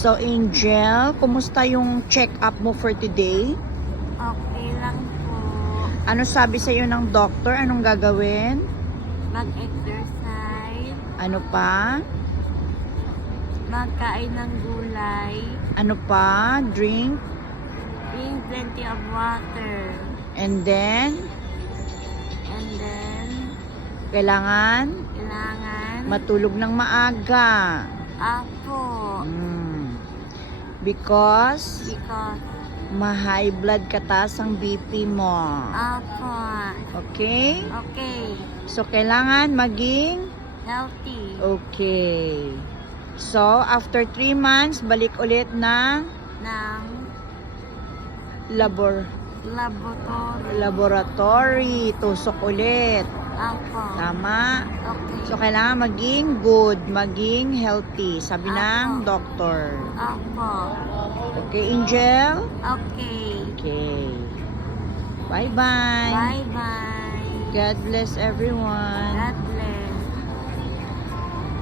So, Angel, kumusta yung check-up mo for today? Okay lang po. Ano sabi sa'yo ng doctor? Anong gagawin? Mag-exercise. Ano pa? Magkain ng gulay. Ano pa? Drink? Drink plenty of water. And then, And then, kailangan matulog ng maaga. Apo. Because Because, ma-high blood kataas ang BP mo. Apo. Okay? Okay. So, kailangan maging Healthy. okay. So, after 3 months, balik ulit ng Ng laboratory. laboratory. Tusok ulit. Apo. Tama? Okay. So, kailangan maging good, maging healthy. Sabi ng Apo. doctor. Apo. Okay, Angel? Okay. Okay. Bye-bye. Bye-bye. God bless everyone. God